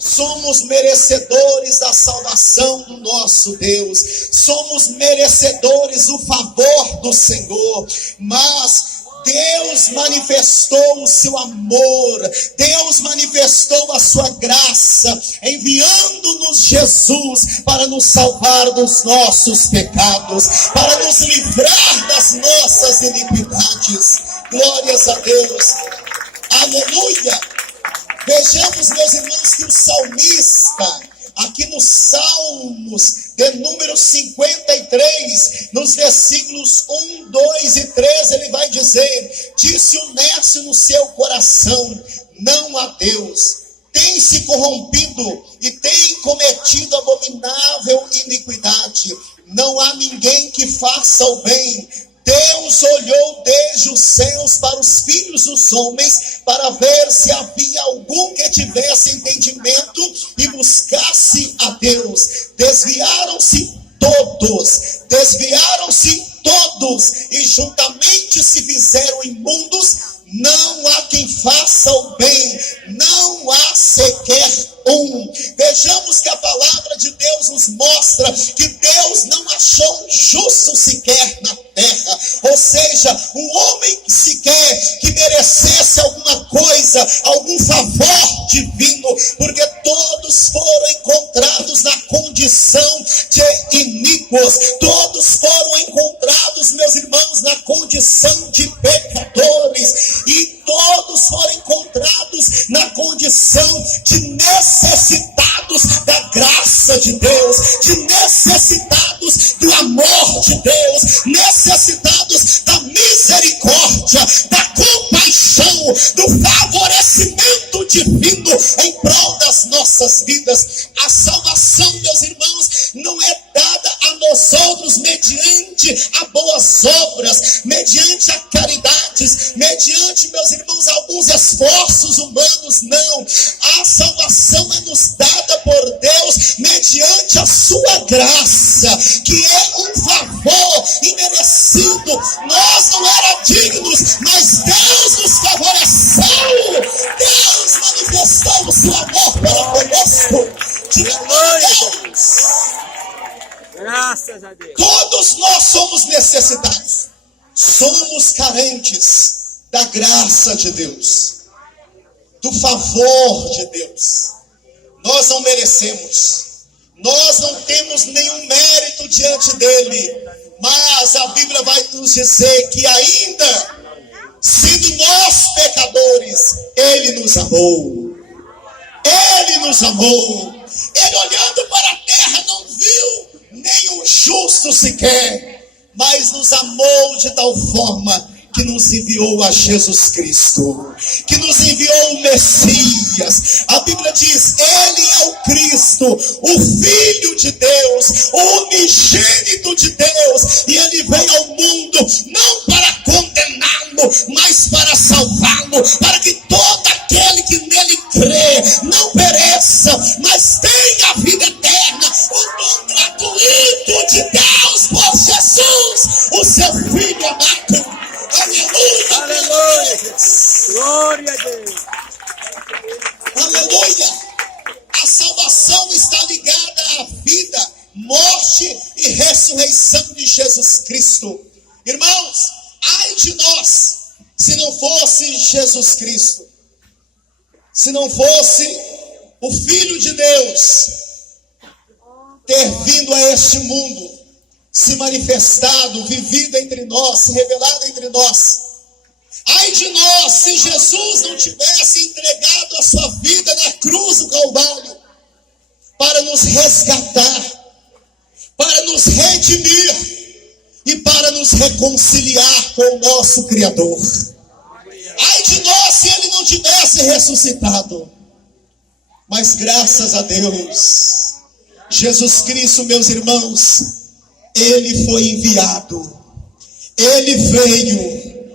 Somos merecedores da salvação do nosso Deus, somos merecedores do favor do Senhor, mas Deus manifestou o seu amor, Deus manifestou a sua graça, enviando-nos Jesus para nos salvar dos nossos pecados, para nos livrar das nossas iniquidades. Glórias a Deus, aleluia. Vejamos, meus irmãos, que o salmista, aqui nos Salmos, de número 53, nos versículos 1, 2 e 3, ele vai dizer: disse o nécio no seu coração, não há Deus, tem se corrompido e tem cometido abominável iniquidade, não há ninguém que faça o bem. Deus olhou desde os céus para os filhos dos homens, para ver se havia algum que tivesse entendimento e buscasse a Deus. Desviaram-se todos, e juntamente se fizeram imundos. Não há quem faça o bem, não há sequer um. Vejamos que a palavra de Deus nos mostra que Deus não achou um justo sequer na terra, ou seja, um homem sequer que merecesse alguma coisa, algum favor divino, porque todos foram encontrados na condição de iníquos, todos foram encontrados, meus irmãos, na condição de pecadores, e todos foram encontrados na condição de necessitados da graça de Deus, de necessitados do amor de Deus, necessitados da misericórdia, da compaixão, do favorecimento divino em prol das nossas vidas. A salvação, meus irmãos, não é dada a nós outros mediante a boas obras, mediante a caridades, mediante, meus irmãos, alguns esforços humanos, não. A salvação é nos dada por Deus mediante a sua graça, que é um favor imerecido. Nós não éramos dignos, mas Deus nos favoreceu. Deus manifestou o seu amor para conosco. Diga glória a Deus. Graças a Deus. Todos nós somos necessitados, somos carentes da graça de Deus, do favor de Deus. Nós não merecemos, nós não temos nenhum mérito diante dele, mas a Bíblia vai nos dizer que ainda sendo nós pecadores, ele nos amou. Ele nos amou. Ele, olhando para a terra, não viu nenhum justo sequer, mas nos amou de tal forma que nos enviou a Jesus Cristo, que nos enviou o Messias. A Bíblia diz: ele é o Cristo, o Filho de Deus, o unigênito de Deus, e ele veio ao mundo não para condená-lo, mas para salvá-lo, para que todo aquele que nele crê não pereça, mas tenha a vida eterna. O dom gratuito de Deus por Jesus, o seu Filho amado. Aleluia, aleluia, glória a Deus, aleluia. A salvação está ligada à vida, morte e ressurreição de Jesus Cristo. Irmãos, ai de nós se não fosse Jesus Cristo, se não fosse o Filho de Deus ter vindo a este mundo, se manifestado, vivido entre nós, se revelado entre nós. Ai de nós se Jesus não tivesse entregado a sua vida na cruz do Calvário para nos resgatar, para nos redimir e para nos reconciliar com o nosso Criador. Ai de nós se ele não tivesse ressuscitado. Mas graças a Deus, Jesus Cristo, meus irmãos, ele foi enviado, ele veio,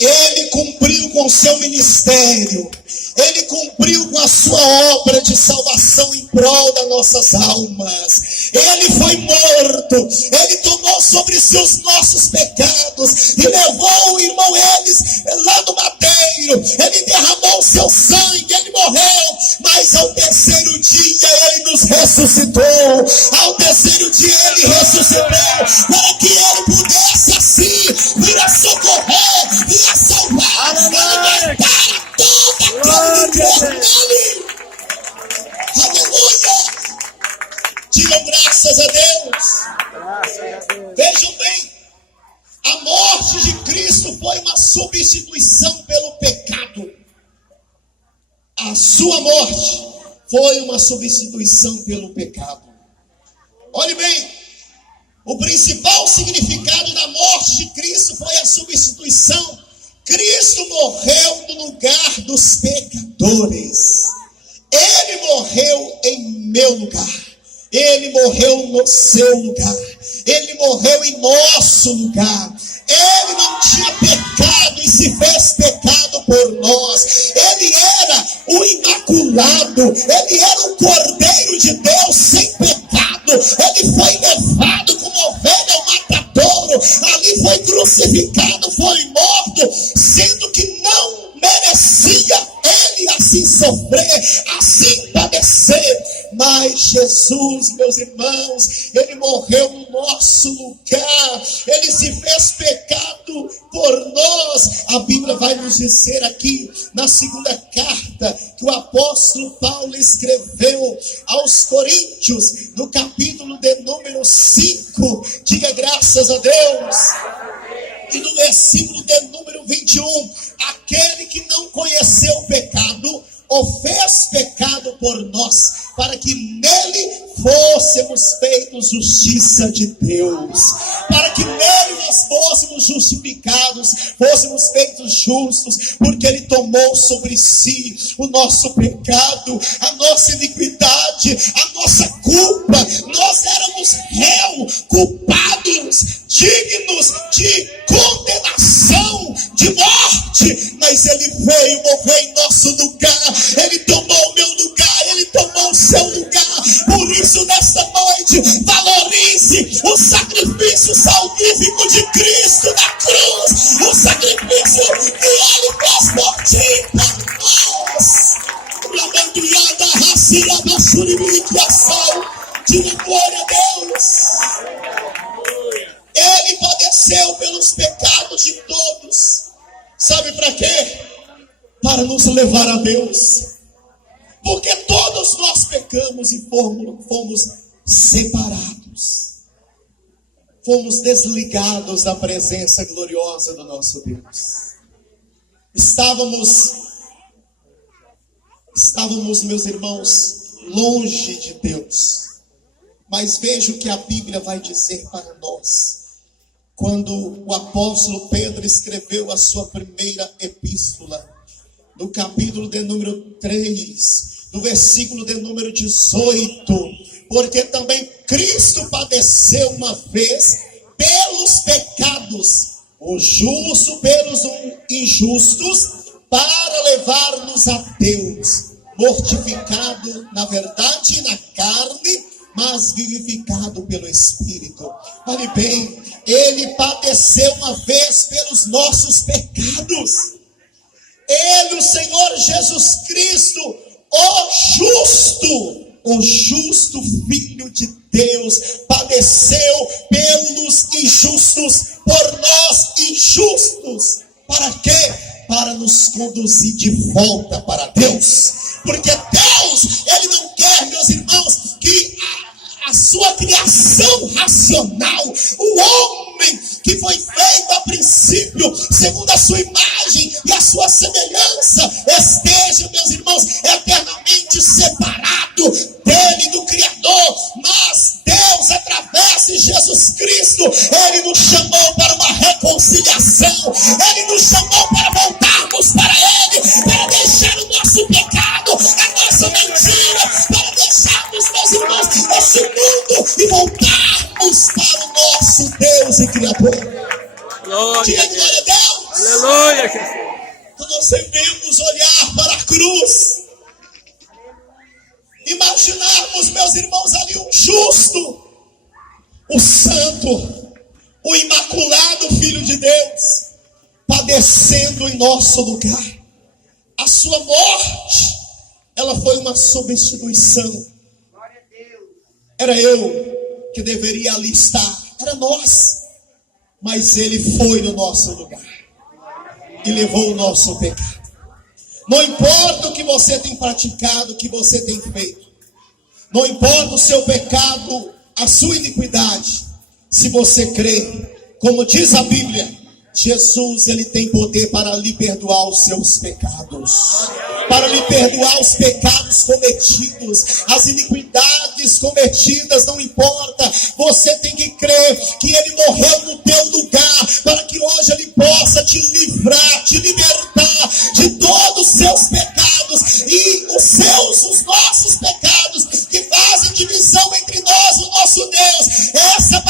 ele cumpriu com o seu ministério, ele cumpriu com a sua obra de salvação em prol das nossas almas. Ele foi morto, ele tomou sobre si os nossos pecados e levou, irmão, eles lá no madeiro. Ele derramou o seu sangue, ele morreu, mas ao terceiro ressuscitou. Ao terceiro dia ele ressuscitou, para que ele pudesse assim vir a socorrer, vir a salvar, a libertar toda aquele que crê nele. Aleluia! Digam graças a Deus. Vejam bem, a morte de Cristo foi uma substituição pelo pecado. A sua morte foi uma substituição pelo pecado. Olhe bem, o principal significado da morte de Cristo foi a substituição. Cristo morreu no lugar dos pecadores. Ele morreu em meu lugar. Ele morreu no seu lugar. Ele morreu em nosso lugar. Ele não tinha pecado e se fez pecado por nós. Ele era o imaculado. Ele era o Cordeiro de Deus sem pecado. Ele foi levado como ovelha ao matadouro. Ali foi crucificado, foi morto, sendo que não merecia ele assim sofrer, assim padecer. Mas Jesus, meus irmãos, ele morreu no nosso lugar. Ele se fez pecado por nós. A Bíblia vai nos dizer aqui na segunda carta que o apóstolo Paulo escreveu aos Coríntios, no capítulo de número 5, diga graças a Deus. E no versículo de número 21, aquele que não conheceu o pecado, o fez pecado por nós, para que nele fôssemos feitos justiça de Deus, para que nele nós fôssemos justificados, fôssemos feitos justos, porque ele tomou sobre si o nosso pecado, a nossa iniquidade, a nossa culpa. Nós éramos réus, culpados, dignos de condenação, de morte, mas ele veio morrer em nosso lugar. Ele tomou o meu lugar, ele tomou o seu lugar. Por isso, nesta noite, valorize o sacrifício salvífico de Cristo na cruz, o sacrifício que ele fez por ti, por nós. Diga glória a Deus. Ele padeceu pelos pecados de todos. Sabe para quê? Para nos levar a Deus. Porque todos nós pecamos e fomos separados. Fomos desligados da presença gloriosa do nosso Deus. Estávamos, meus irmãos, longe de Deus. Mas veja o que a Bíblia vai dizer para nós. Quando o apóstolo Pedro escreveu a sua primeira epístola, no capítulo de número 3, no versículo de número 18, porque também Cristo padeceu uma vez pelos pecados, o justo pelos injustos, para levar-nos a Deus, mortificado na verdade na carne, mas vivificado pelo Espírito. Olhe bem, ele padeceu uma vez pelos nossos pecados. Ele, o Senhor Jesus Cristo, o justo Filho de Deus, padeceu pelos injustos, por nós injustos. Para quê? Para nos conduzir de volta para Deus. Porque Deus, ele não quer, meus irmãos, que a sua criação racional, o homem que foi feito a princípio, segundo a sua imagem e a sua semelhança, esteja, meus irmãos, eternamente separado dele, do Criador. Mas Deus, através de Jesus Cristo, ele nos chamou para uma reconciliação, ele nos chamou para voltarmos para ele, para deixar o nosso pecado, a nossa mentira, para deixarmos, meus irmãos, esse mundo e voltarmos para o nosso Deus e Criador. Glória a Deus. Aleluia, Jesus. Então nós devemos olhar para a cruz, imaginarmos, meus irmãos, ali o justo, o santo, o imaculado Filho de Deus, padecendo em nosso lugar. A sua morte, ela foi uma substituição. Era eu que deveria ali estar. Era nós. Mas ele foi no nosso lugar. E levou o nosso pecado. Não importa o que você tem praticado, o que você tem feito. Não importa o seu pecado, a sua iniquidade. Se você crê, como diz a Bíblia, Jesus, ele tem poder para lhe perdoar os seus pecados, para lhe perdoar os pecados cometidos, as iniquidades cometidas, não importa. Você tem que crer que ele morreu no teu lugar, para que hoje ele possa te livrar, te libertar de todos os seus pecados e os nossos pecados que fazem divisão entre nós e o nosso Deus. Essa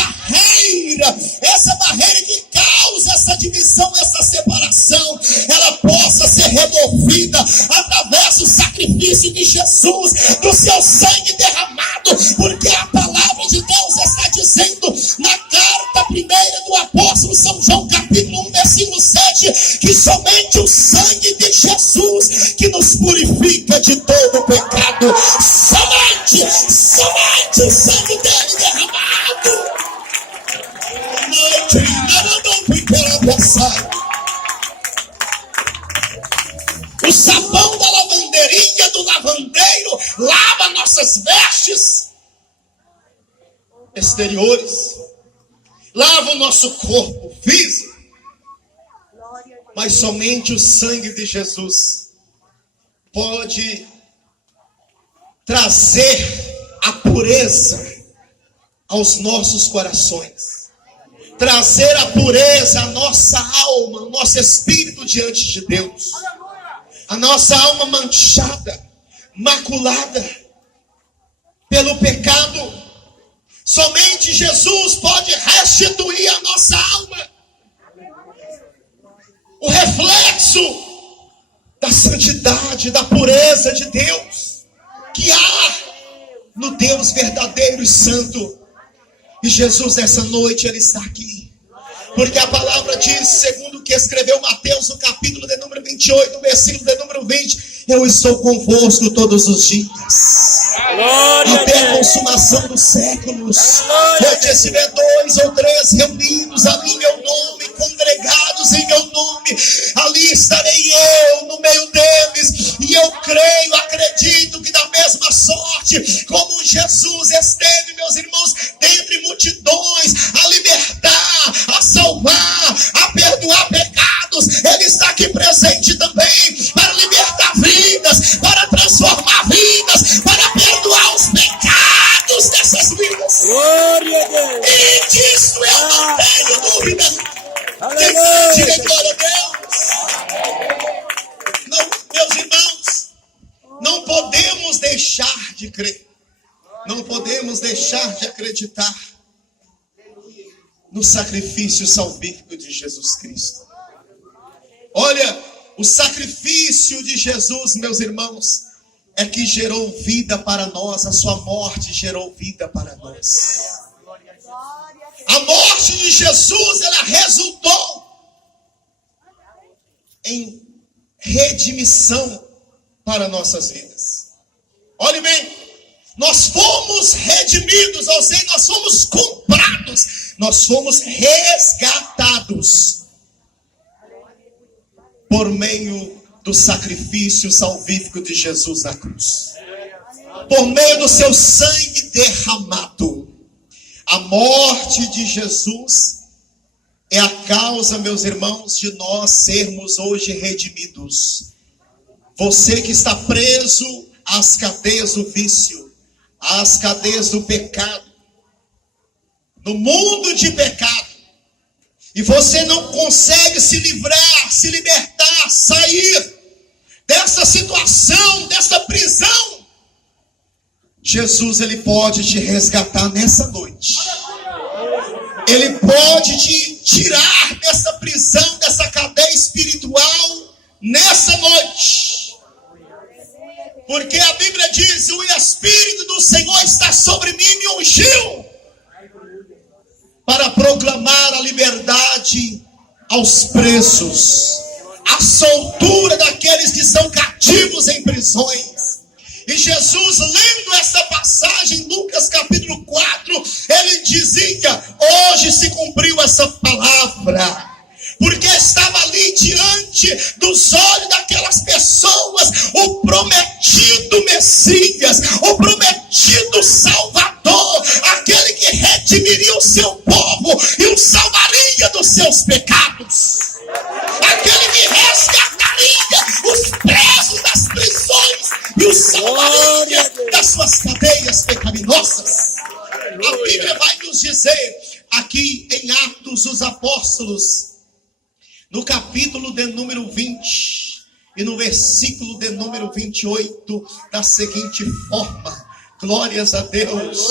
barreira que causa essa divisão, essa separação, ela possa ser removida através do sacrifício de Jesus, do seu sangue derramado, porque a palavra de Deus está dizendo na carta primeira do apóstolo São João, capítulo 1, versículo 7, que somente o sangue de Jesus que nos purifica de todo o pecado, somente o sangue dele derramado. O sabão da lavanderia do lavandeiro lava nossas vestes exteriores, lava o nosso corpo físico, mas somente o sangue de Jesus pode trazer a pureza aos nossos corações, trazer a pureza à nossa alma, ao nosso espírito diante de Deus. A nossa alma manchada, maculada pelo pecado, somente Jesus pode restituir a nossa alma, o reflexo da santidade, da pureza de Deus, que há no Deus verdadeiro e santo. E Jesus, nessa noite, ele está aqui, porque a palavra diz, segundo o que escreveu Mateus, no capítulo de número 28, versículo de número 20, eu estou convosco todos os dias, até a consumação dos séculos. Onde estiver 2 ou 3 reunidos ali em meu nome, congregados em meu nome, ali estarei eu no meio deles. E eu creio, acredito que da mesma sorte como Jesus esteve, meus irmãos, dentre multidões, a libertar, a salvar, a perdoar pecados, ele está aqui presente também para libertar vidas, para transformar vidas, para perdoar os pecados dessas vidas. Glória a Deus. E disso eu não tenho dúvida. Aleluia. Diga glória a Deus. Não, meus irmãos, não podemos deixar de crer, não podemos deixar de acreditar no sacrifício salvífico de Jesus Cristo. Olha, o sacrifício de Jesus, meus irmãos, é que gerou vida para nós. A sua morte gerou vida para nós. A morte de Jesus, ela resultou em redimissão para nossas vidas. Olhe bem, nós fomos redimidos, ou seja, nós fomos comprados, nós fomos resgatados por meio do sacrifício salvífico de Jesus na cruz, por meio do seu sangue derramado. A morte de Jesus é a causa, meus irmãos, de nós sermos hoje redimidos. Você que está preso às cadeias do vício, às cadeias do pecado, no mundo de pecado, e você não consegue se livrar, se libertar, sair dessa situação, dessa prisão, Jesus, ele pode te resgatar nessa noite. Ele pode te tirar dessa prisão, dessa cadeia espiritual nessa noite. Porque a Bíblia diz, o Espírito do Senhor está sobre mim e me ungiu para proclamar a liberdade aos presos, a soltura daqueles que são cativos em prisões. E Jesus, lendo essa passagem, Lucas capítulo lugar. Porque estava ali diante dos olhos daquelas pessoas o prometido Messias, o prometido Salvador, aquele que redimiria o seu povo e o salvaria dos seus pecados, aquele que resgataria os presos das prisões e os salvaria das suas cadeias pecaminosas. A Bíblia vai nos dizer aqui em Atos dos Apóstolos, no capítulo de número 20 e no versículo de número 28, da seguinte forma: glórias a Deus,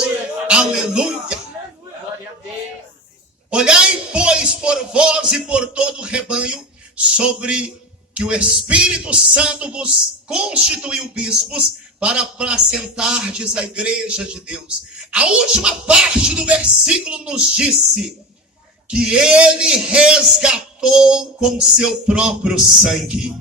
aleluia. Olhai, pois, por vós e por todo o rebanho, sobre que o Espírito Santo vos constituiu bispos para apacentardes a igreja de Deus. A última parte do versículo nos disse que ele resgatou com seu próprio sangue.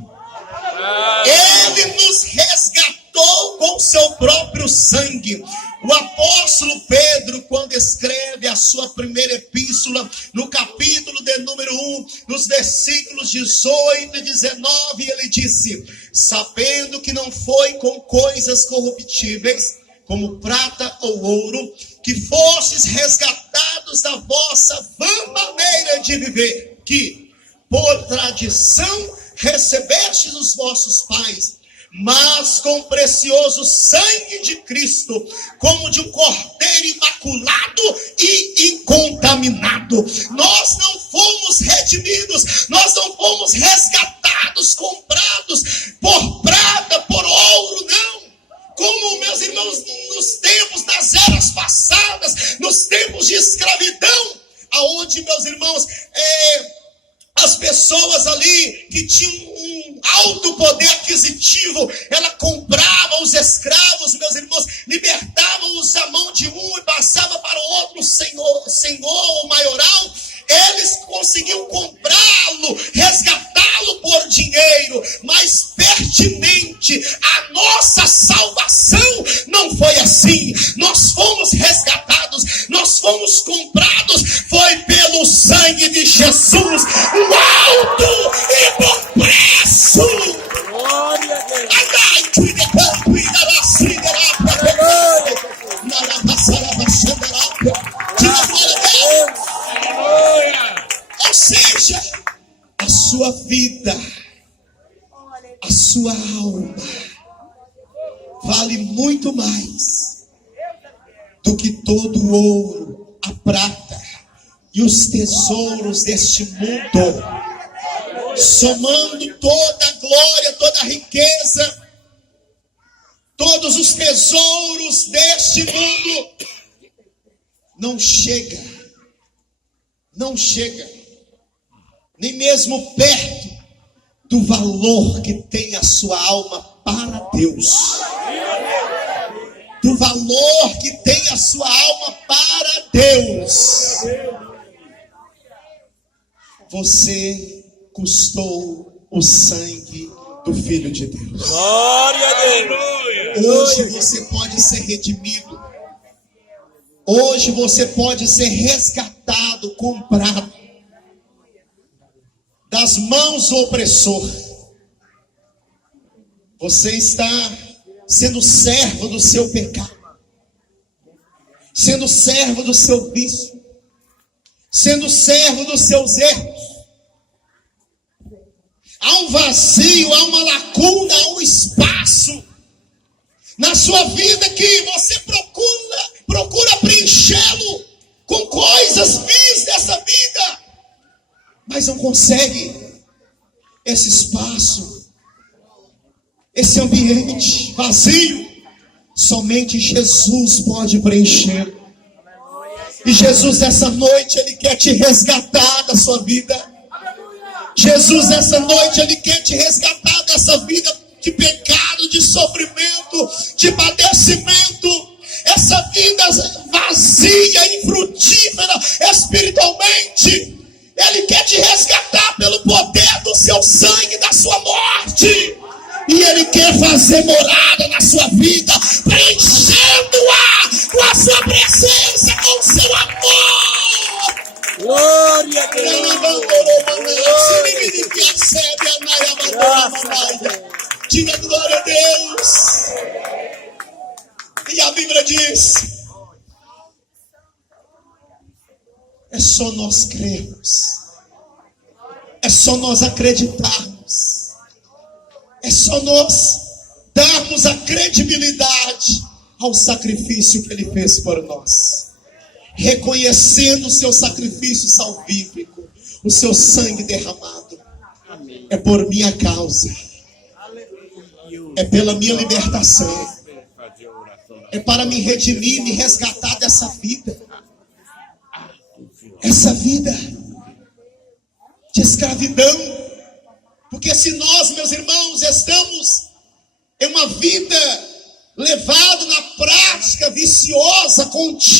Ele nos resgatou com seu próprio sangue. O apóstolo Pedro, quando escreve a sua primeira epístola, no capítulo de número 1, nos versículos 18 e 19, ele disse: sabendo que não foi com coisas corruptíveis, como prata ou ouro, que fostes resgatados da vossa vã maneira de viver, que por tradição recebestes dos vossos pais, mas com precioso sangue de Cristo, como de um cordeiro imaculado e incontaminado. Nós não fomos redimidos, nós não fomos resgatados, comprados por prata, por ouro, não. Como, meus irmãos, nos tempos das eras passadas, nos tempos de escravidão, aonde, meus irmãos, as pessoas ali que tinham um alto poder aquisitivo, ela comprava os escravos, meus irmãos, libertavam-os da mão de um e passava para o outro senhor ou maioral. Eles conseguiam comprá-lo, resgatá-lo por dinheiro, mas pertinente à nossa salvação não foi assim. Nós fomos resgatados, nós fomos comprados, foi pelo sangue de Jesus, o alto e por preço. Glória a Deus. Ou seja, a sua vida, a sua alma vale muito mais do que todo o ouro, a prata e os tesouros deste mundo. Somando toda a glória, toda a riqueza, todos os tesouros deste mundo, não chega, nem mesmo perto do valor que tem a sua alma para Deus, do valor que tem a sua alma para Deus. Você custou o sangue do Filho de Deus. Glória a Deus. Hoje você pode ser redimido. Hoje você pode ser resgatado, comprado das mãos do opressor. Você está sendo servo do seu pecado, sendo servo do seu vício, sendo servo dos seus erros. Há um vazio, há uma lacuna, há um espaço na sua vida que você procura preenchê-lo com coisas vis dessa vida, mas não consegue. Esse espaço, esse ambiente vazio, somente Jesus pode preencher. E Jesus, essa noite, Ele quer te resgatar da sua vida. Jesus, essa noite, Ele quer te resgatar dessa vida de pecado, de sofrimento, de padecimento. Essa vida vazia, infrutífera espiritualmente. Ele quer te resgatar pelo poder do seu sangue, da sua morte. E Ele quer fazer morada na sua vida, preenchendo-a com a sua presença, com o seu amor. Glória a Deus. E a Bíblia diz: é só nós crermos, é só nós acreditarmos, é só nós darmos a credibilidade ao sacrifício que Ele fez por nós, reconhecendo o seu sacrifício salvífico, o seu sangue derramado. É por minha causa, é pela minha libertação, é para me redimir, me resgatar dessa vida, essa vida de escravidão. Porque se nós, meus irmãos, estamos em uma vida levada na prática viciosa, contínua,